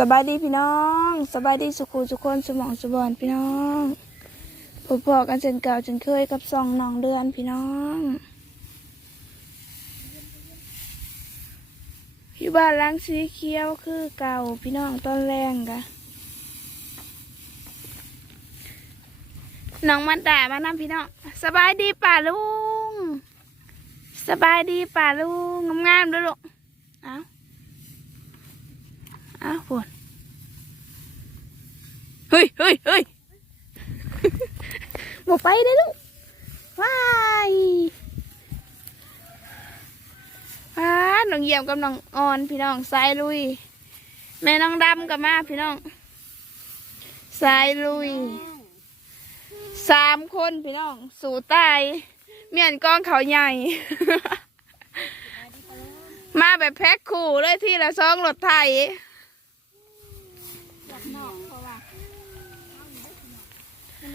สบายดีพี่น้องสบายดีสุขุสุขคนสมองสบอนพี่น้องพบพอกันเช่นเก่าจนเคยกับซองน้องเดือนพี่น้องอยู่บ้านล้างสีเขียวคือเก่าพี่น้องตอนแรงกะน้องมันด่ามานำพี่น้องสบายดีป่าลุง สบายดีป่าลุงงามๆด้วยลูกเอา อ้าวฝนเฮ้ยเฮ้ยเฮ้ยบอกไปเลยลูกว้ายอ้าน้องเยี่ยมกับน้องอ่อนพี่น้องสายลุย แม่น้องดำกับมาพี่น้องสายลุยสามคนพี่น้อง สู่ตายเมียนกองเขาใหญ่ มาแบบแพ็คคู่เลยที่ละซองรถไทย จับนอกเพราะว่ามัน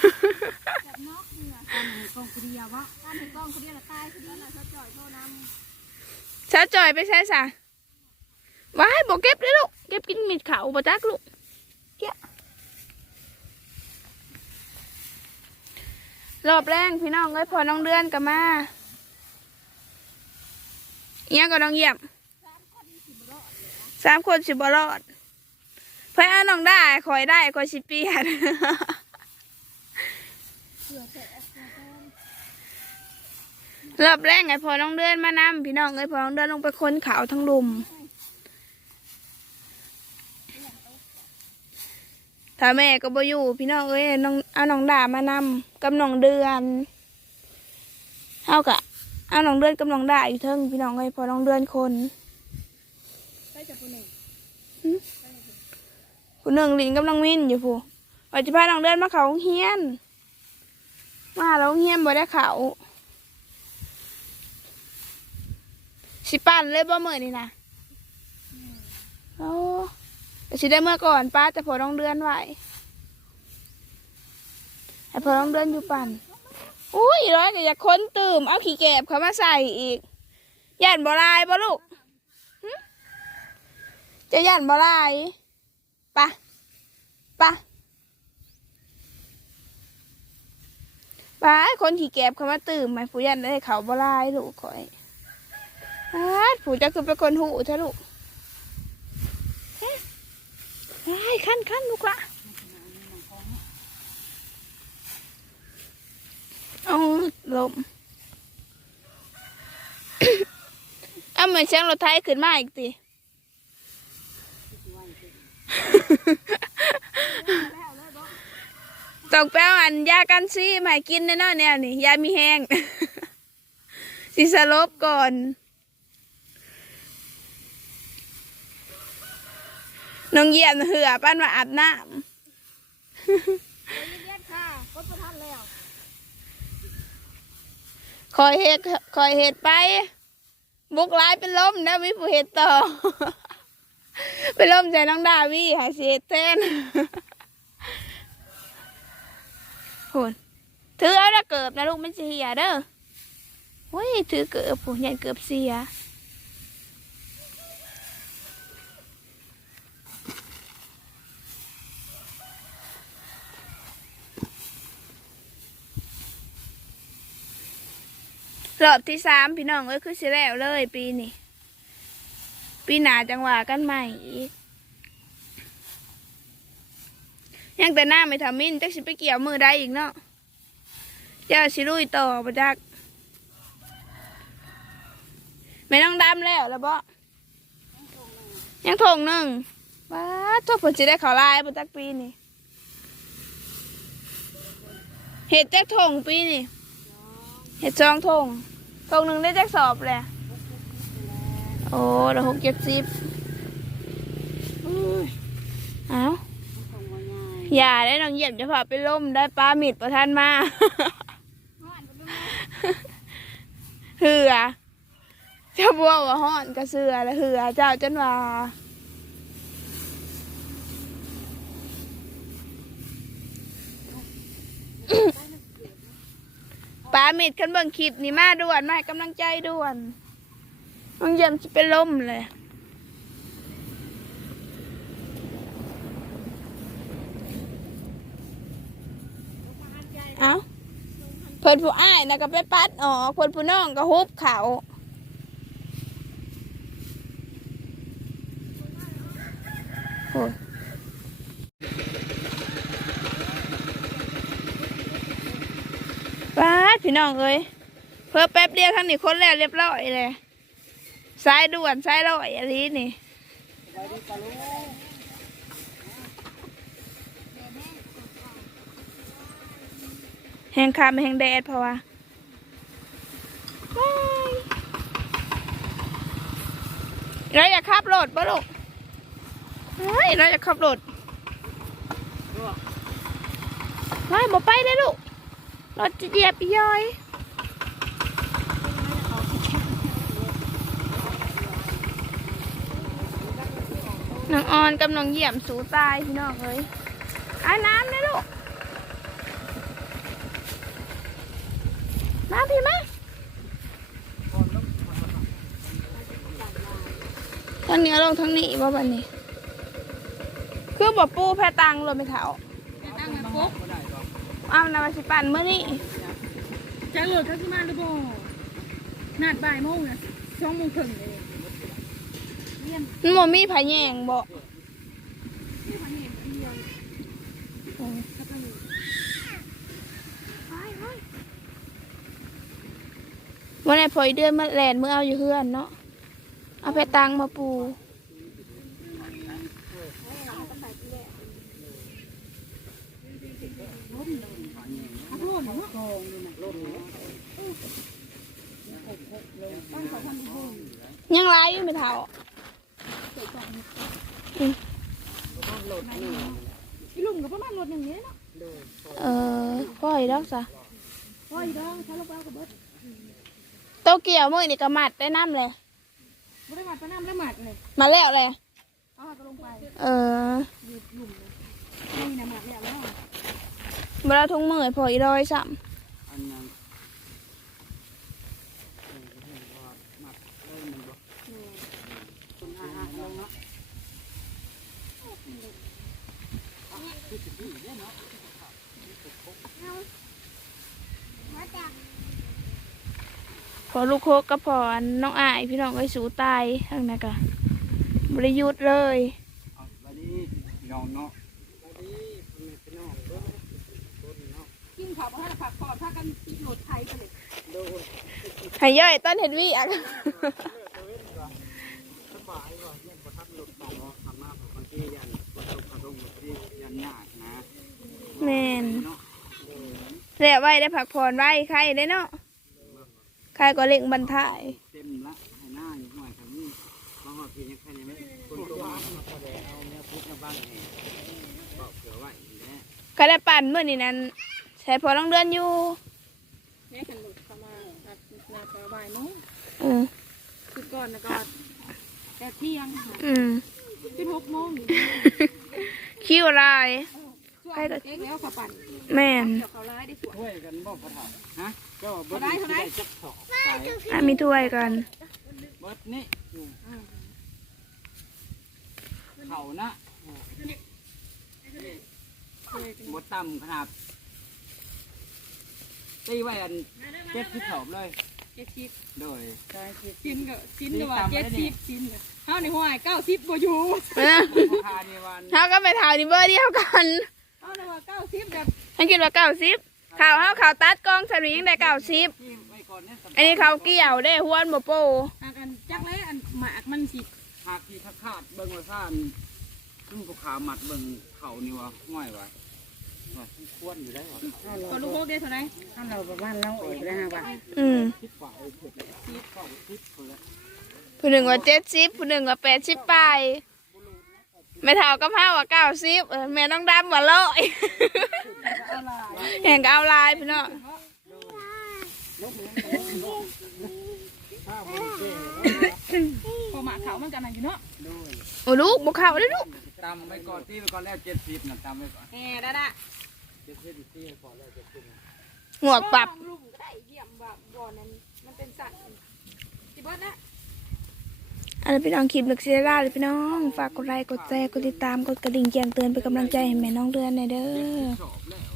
เล็กนะจับนอกเนี่ยตามกองคุเดียวะตามกองคุเดียวละตายคุเดียวละเขาจ่อยโทษน้ช้าจ่อยไปใช่สะว้ายบอกเก็บเลยลูก เก็บกินมิดเขาบอจักลูกเกี้ยรอบแรกพี่น้องเอ้ยพอน้องเดือนกับมาเอียก็น้องเยี่ยมสามคนสิบรอดเพื่อนน้องได้คอยได้คอยสิเปียนำเสือแฉะ รอบแรกไงพอน้องเดือนมานำพี่น้องเอ้ยพอน้องเดือนลงไปค้นเขาทั้งลุมถ้าแม่ก็บ่อยู่ พี่น้องเอ้ยน้องเอาน้องดามานำกับน้องเดือนเอากะเอาน้องเดือนกับน้องดาอยู่เทิงพี่น้องเอ้ยพอน้องเดือนคนได้จับคนหนึ่งผู้หนึ่งลินกับน้องมินอยู่ผู้ว่าจะพาน้องเดือนมาเขาโรงเฮียน มาแล้วโรงเฮียนบ่ได้เขาสิปั่นเลยบ่เมื่อนี่นะโอ้แต่สิได้เมื่อก่อนป้าแต่พอน้องเดือนไหวแต่พอน้องเดือนอยู่ปั่นอุ้ยร้อยก็อยากค้นตื่มเอาขี้แกบเขามาใส่อีกย่านบ่ลายบ่ลูกจะย่านบ่ลายปะปะ ปะคนขี้แกบเขามาตื่มไหมผู้ยันได้เขาบ่ลายลูกคอยอาผู้จะคือเป็นคนหูเถอะลูกเฮ้ขั้นขั้นลูกละเอาลมเอาเหมือนเชียงรถไทยขึ้นมาอีกที ต้องแปลอันยากันซีมากินแน่นอนเนี่ยนี่ยามีแห้งสิสลบก่อนน้องเยี่ยมเหือปั้นมาอาบน้ำคอยเห็ดคอยเห็ดไป บุกร้ายเป็นล้มนะวิผู้เห็ดต่อ เป็นลมใจน้องดาวีหายเสียเต้น พูนถือเอาละเกิบนะลูกมันเสียเด้อเฮ้ยถือเกิบผู้ใหญ่เกิบเสียรอบที่สามพี่น้องเอ้ยคือสิแล้วเลยปีนี้ปีหนาจังหวะกันใหม่อีก ยังแต่หน้าไม่ทำมินจักสิไปเกี่ยวมือได้อีกเนาะเจ้าสิลุยต่อประจักไม่ต้องดำแล้วแล้วบ่ยังทงหนึ่งว้าทุกผลสิได้เขาลายประจักปีนี้เห็ดจักทงปีนี้เห็ดจองทงทงหนึ่งได้จักสอบแหละโอ้เราหกเจ็ดสิบอุ้ยเอ้าว อย่าได้น้องเหยียบจะพาไปล่มได้ปลาหมิดประทานมาเหือเจ้าบัวว่าห่อนกระเสือแล้วเหือเจ้าจันว่าปลาหมิดคันเบิ่งคลิปนี่มาด่วนมาให้กำลังใจด่วนน้องเหยียบจะเป็นล่มเลย เพิ่นผู้อ้ายนะก็ไปปัดออกเพิ่นผู้น้องก็ฮุบเขาโอ้ปัดพี่น้องเอ้ยเพิ่อแป๊บเดียวทั้งนี้คนแล้วเรียบร้อยเลยสายด่วนสายร้อยอะไรนี่ แหงคามแหงแดดเพราะว่าเราอยากขับรถปะลูกเฮ้ยเราอยากขับรถว้ายบอกไปเลยลูกรถจะเหยียบย้อยน้องออนกับน้องเหยี่ยมสูตายพี่น้องเลยอาน้ำเลยลูก มาพี่มาทางนี้ลงทางนี้บ่บันนี้ คือบ่ปูแพตังรถไม่เถาตั้งแต่ปุ๊บอ้าวนามาสิปันเมื่อนี้จะหลุดเขาที่มาหรือเปล่านัดบ่ายโมงนะช่องโมงครึ่งเลยเยี่ยมมันบ่มีผาแยงบ่ ที่มันเห็นเดียว อืม ก็ไปอยู่ไปไป วันไหนพอยเดือนมาแลนเมื่อเอาอยู่เฮือนเนาะเอาแพตังมาปูขอโทษนะกองเลยนะตั้งเขาทำดีบุญยังไรอยู่ไม่เถาพี่ลุงก็ประมาณรถหนึ่งนี้เนาะเออพ่อยดอกซะโอ้ยดองใช้ลูกแก้วกับเบิร์ ดโตเกียวมื้อนี่ก็มัดได้น้ำเลยไม่ได้หมัดประน้ำได้หมัดเลยมาแล้วเลยเอาตัวลงไปเออหยุดหลุ่มเลยไม่มีน้ำหมัดแล้วแล้วเวลาทุ่งมือให้พอยดอยซ้อันนั้นมัดเอ้ยมันบ่คนหาหาลงเนาะำ พอลูกโคกก็พออันน้องอาย พี่น้องไอ้สูตายทางนั้นก็บริยุทธ์เลยเอาบัดนี้น้องเนาะบัดนี้พ่อแม่พี่น้องเด้อคนเนาะกินข้าวมาให้ผักก่อนถ้ากันติดหลุดไทยไปเลยโดยให้ย่อยต้นเห็ดวีอะสบายว่าเรื่องประทับหลุดต่อทำมาบางทียันบ่ตกกระดงบางทียันยากนะแมนเนาะแล้วไว้ได้ผักผ่อนไว้ใครได้เนาะ ใครก็เล่งบรรทายเต็มละให้หน้าอยู่หน่อยครับนี่บางหอดพี่ยังใครนี่ไม่คนตัวมาพอได้เอาเนี่ยพุทธบ้านให้บอกเผื่อไว้อีกแน่ก็ได้ปั่นเมื่อนี้นั้นใช้พอต้องเดือนอยู่แม่ขันหลุดเข้ามานัดนัดไปบ่ายโมงอืมคือก่อนนะก่อนแต่เที่ยงค่ะอืมเป็นหกโมงคิวลายช่วงเอ็กแล้วขับปั่นแม่นเดี๋ยวเขาไล่ได้สวยช่วยกันบ่พอเท่าฮะเจ้าเบิดเท่าไหร่เท่าไหร่จักสองสายอะมีถ้วยกันเบิดนี่เขานะบดต่ำขนาดตีไว้อันเจ็ดที่ขอบเลยเจ็ดสิบโดยชิ้นก็ชิ้นก็ว่าเจ็ดสิบชิ้นก็เท่าในห้อยเก้าสิบบ่อยู่เออราคาในวันเขาก็ไปถ่ายนี่เบอร์เดียวกัน เท่าในว่าเก้าสิบแบบฉันคิดว่าเก้าสิบข่าวเขาข่าวตัดกล้องสนิงได้เก้าสิบที่ไว้ก่อนเนี่ยสำหรับอันนี้เขาเกี่ยวได้ห้วนบ่โปอันอันจักแล้วอันหมากมันสิหากที่ขาดขาดเบิ่งว่าซ่านซึ่งผู้ขาหมัดเบิ่งเขานี่ว่าห้อยไว้ว่าควรอยู่ได้หรอพอลูกโคกได้เท่าไหร่ถ้าเราประมาณเราเอกได้ห้าบาทอืมคิดกว่าเออเผ็ดคิดกว่าคิดคนละผู้หนึ่งว่าเจ็ดสิบผู้หนึ่งว่าแปดสิบปลาย ไม่เท่ากับห้าว่าเก้าสิบเออแม่ต้องดำว่าร้อยแห่งก็เอาลายพี่น้องพอหมากเขามันกันอยู่เนาะโอ้ลูกบุกเข้าได้อลูกตำไว้ก่อนตีไว้ก่อนแล้วเจ็ดสิบนะตำไว้ก่อนแหมได้ละเจ็ดสิบตีไว้ก่อนแล้วเจ็ดสิบหงวกปรับลุงก็ได้เยี่ยมแบบบ่อนั้นมันเป็นสัตว์ที่บ้านนะ อันนี้พี่น้องคลิปลึกเสียล่าเลยพี่น้องฝากกดไลค์กดแชร์กดติดตามกดกระดิ่งแจ้งเตือนเป็นกำลังใจให้แม่น้องเดือนในอยเด้อ